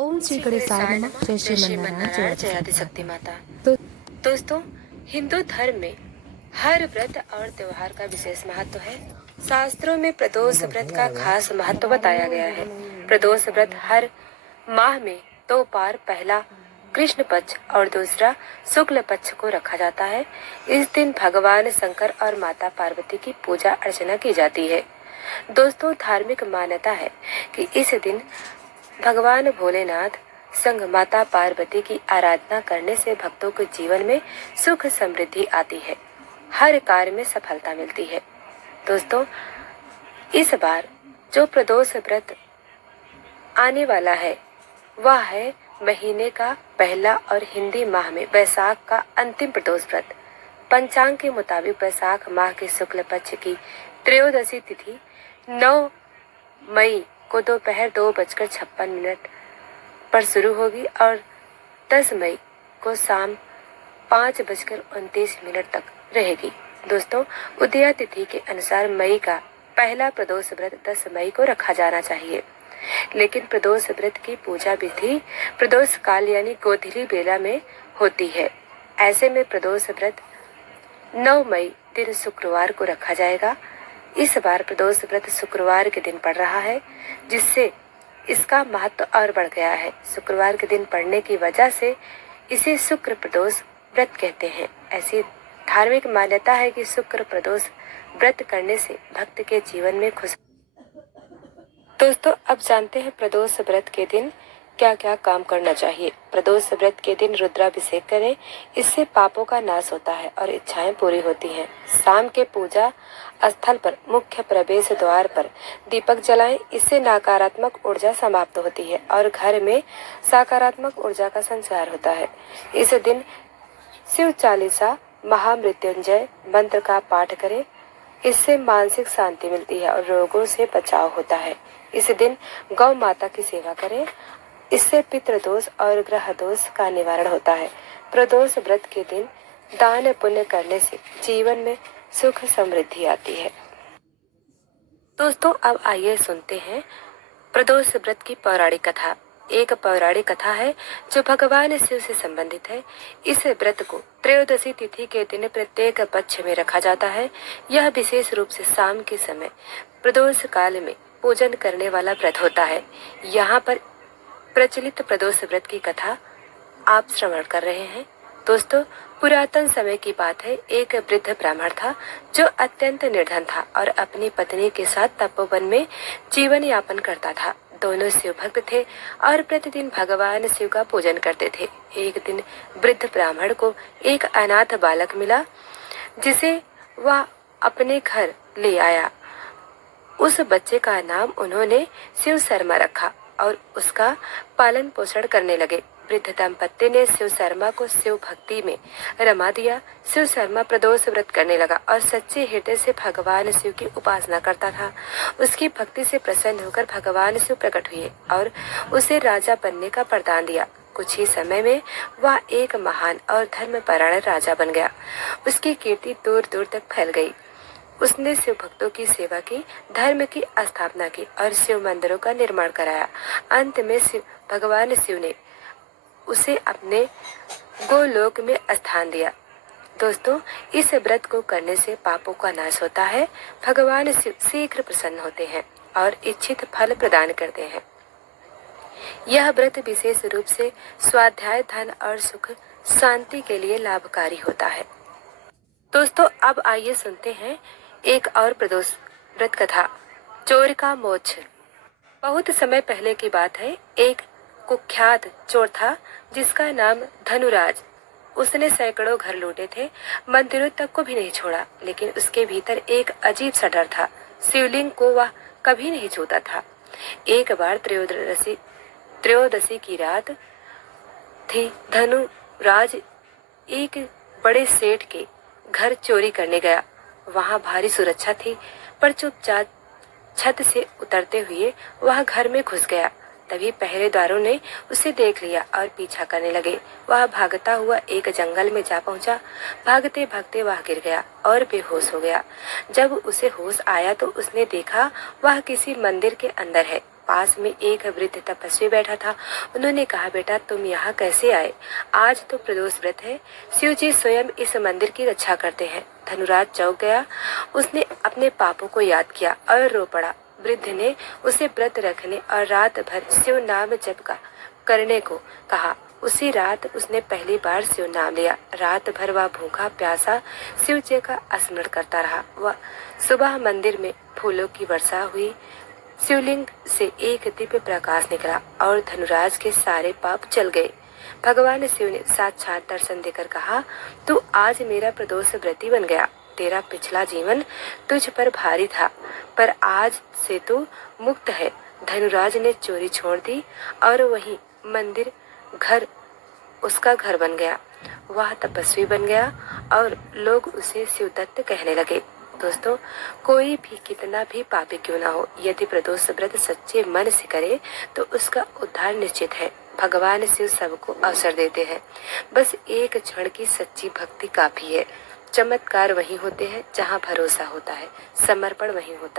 ओम श्री गणेशाय नमः। जय श्री श्रीमन्नारायण जय आदिशक्ति माता। दोस्तों, हिंदू धर्म में हर व्रत और त्योहार का विशेष महत्व है। शास्त्रों में प्रदोष व्रत का खास महत्व बताया गया है। प्रदोष व्रत हर माह में 2 बार, पहला कृष्ण पक्ष और दूसरा शुक्ल पक्ष को रखा जाता है। इस दिन भगवान शंकर और माता पार्वती की पूजा अर्चना की जाती है। दोस्तों, धार्मिक मान्यता है कि इस दिन भगवान भोलेनाथ संग माता पार्वती की आराधना करने से भक्तों के जीवन में सुख समृद्धि आती है, हर कार्य में सफलता मिलती है। दोस्तों, इस बार जो प्रदोष व्रत आने वाला है वह है महीने का पहला और हिंदी माह में वैशाख का अंतिम प्रदोष व्रत। पंचांग के मुताबिक वैशाख माह के शुक्ल पक्ष की त्रयोदशी तिथि 9 मई को दोपहर 2:56 पर शुरू होगी और 10 मई को शाम 5:29 तक रहेगी। दोस्तों, उदया तिथि के अनुसार मई का पहला प्रदोष व्रत 10 मई को रखा जाना चाहिए, लेकिन प्रदोष व्रत की पूजा विधि प्रदोष काल यानी गोधूली बेला में होती है। ऐसे में प्रदोष व्रत 9 मई दिन शुक्रवार को रखा जाएगा। इस बार प्रदोष व्रत शुक्रवार के दिन पड़ रहा है, जिससे इसका महत्व और बढ़ गया है। शुक्रवार के दिन पड़ने की वजह से इसे शुक्र प्रदोष व्रत कहते हैं। ऐसी धार्मिक मान्यता है कि शुक्र प्रदोष व्रत करने से भक्त के जीवन में खुश। दोस्तों, अब जानते हैं प्रदोष व्रत के दिन क्या क्या काम करना चाहिए। प्रदोष व्रत के दिन रुद्राभिषेक करें, इससे पापों का नाश होता है और इच्छाएं पूरी होती हैं। शाम के पूजा स्थल पर मुख्य प्रवेश द्वार पर दीपक जलाएं, इससे नकारात्मक ऊर्जा समाप्त होती है और घर में सकारात्मक ऊर्जा का संचार होता है। इस दिन शिव चालीसा महामृत्युंजय मंत्र का पाठ करें, इससे मानसिक शांति मिलती है और रोगों से बचाव होता है। इस दिन गौ माता की सेवा करें, इससे पितृदोष और ग्रह दोष का निवारण होता है। प्रदोष व्रत के दिन दान पुण्य करने से जीवन में सुख समृद्धि आती है। दोस्तों, अब आइए सुनते हैं प्रदोष व्रत की पौराणिक कथा। एक पौराणिक कथा है जो भगवान शिव से संबंधित है। इस व्रत को त्रयोदशी तिथि के दिन प्रत्येक पक्ष में रखा जाता है। यह विशेष रूप से शाम के समय प्रदोष काल में पूजन करने वाला व्रत होता है। यहाँ पर प्रचलित प्रदोष व्रत की कथा आप श्रवण कर रहे हैं। दोस्तों, पुरातन समय की बात है। एक वृद्ध ब्राह्मण था जो अत्यंत निर्धन था और अपनी पत्नी के साथ तपोवन में जीवन यापन करता था। दोनों शिव भक्त थे और प्रतिदिन भगवान शिव का पूजन करते थे। एक दिन वृद्ध ब्राह्मण को एक अनाथ बालक मिला, जिसे वह अपने घर ले आया। उस बच्चे का नाम उन्होंने शिव शर्मा रखा और उसका पालन पोषण करने लगे। वृद्ध दंपत्ति ने शिव शर्मा को शिव भक्ति में रमा दिया। शिव शर्मा प्रदोष व्रत करने लगा और सच्चे हृदय से भगवान शिव की उपासना करता था। उसकी भक्ति से प्रसन्न होकर भगवान शिव प्रकट हुए और उसे राजा बनने का वरदान दिया। कुछ ही समय में वह एक महान और धर्मपरायण राजा बन गया। उसकी कीर्ति दूर दूर तक फैल गई। उसने शिव भक्तों की सेवा की, धर्म की स्थापना की और शिव मंदिरों का निर्माण कराया। अंत में भगवान शिव ने उसे अपने गोलोक में स्थान दिया। दोस्तों, इस व्रत को करने से पापों का नाश होता है। भगवान शिव शीघ्र प्रसन्न होते हैं और इच्छित फल प्रदान करते हैं। यह व्रत विशेष रूप से स्वाध्याय, धन और सुख शांति के लिए लाभकारी होता है। दोस्तों, अब आइए सुनते हैं एक और प्रदोष व्रत कथा, चोर का मोक्ष। बहुत समय पहले की बात है। एक कुख्यात चोर था जिसका नाम धनुराज। उसने सैकड़ों घर लूटे थे, मंदिरों तक को भी नहीं छोड़ा, लेकिन उसके भीतर एक अजीब सा डर था। शिवलिंग को वह कभी नहीं छूता था। एक बार त्रयोदशी की रात थी। धनुराज एक बड़े सेठ के घर चोरी करने गया। वहां भारी सुरक्षा थी, पर चुपचाप छत से उतरते हुए वह घर में घुस गया। तभी पहरेदारों ने उसे देख लिया और पीछा करने लगे। वह भागता हुआ एक जंगल में जा पहुंचा। भागते भागते वह गिर गया और बेहोश हो गया। जब उसे होश आया तो उसने देखा वह किसी मंदिर के अंदर है। पास में एक वृद्ध तपस्वी बैठा था। उन्होंने कहा, बेटा तुम यहाँ कैसे आए? आज तो प्रदोष व्रत है, शिव जी स्वयं इस मंदिर की रक्षा करते हैं। धनुराज चौंक गया। उसने अपने पापों को याद किया और रो पड़ा। वृद्ध ने उसे व्रत रखने और रात भर शिव नाम जप का करने को कहा। उसी रात उसने पहली बार शिव नाम लिया। रात भर वह भूखा प्यासा शिव जी का स्मरण करता रहा। वह सुबह मंदिर में फूलों की वर्षा हुई। शिवलिंग से एक दिव्य प्रकाश निकला और धनुराज के सारे पाप चल गए। भगवान शिव ने साक्षात दर्शन देकर कहा, तू आज मेरा प्रदोष व्रती बन गया। तेरा पिछला जीवन तुझ पर भारी था, पर आज से तू मुक्त है। धनुराज ने चोरी छोड़ दी और वही मंदिर घर उसका घर बन गया। वह तपस्वी बन गया और लोग उसे शिवदत्त कहने लगे। दोस्तों, कोई भी कितना भी पापी क्यों ना हो, यदि प्रदोष व्रत सच्चे मन से करे तो उसका उद्धार निश्चित है। भगवान शिव सबको अवसर देते हैं, बस एक क्षण की सच्ची भक्ति काफी है। चमत्कार वहीं होते हैं जहाँ भरोसा होता है, समर्पण वहीं होता है।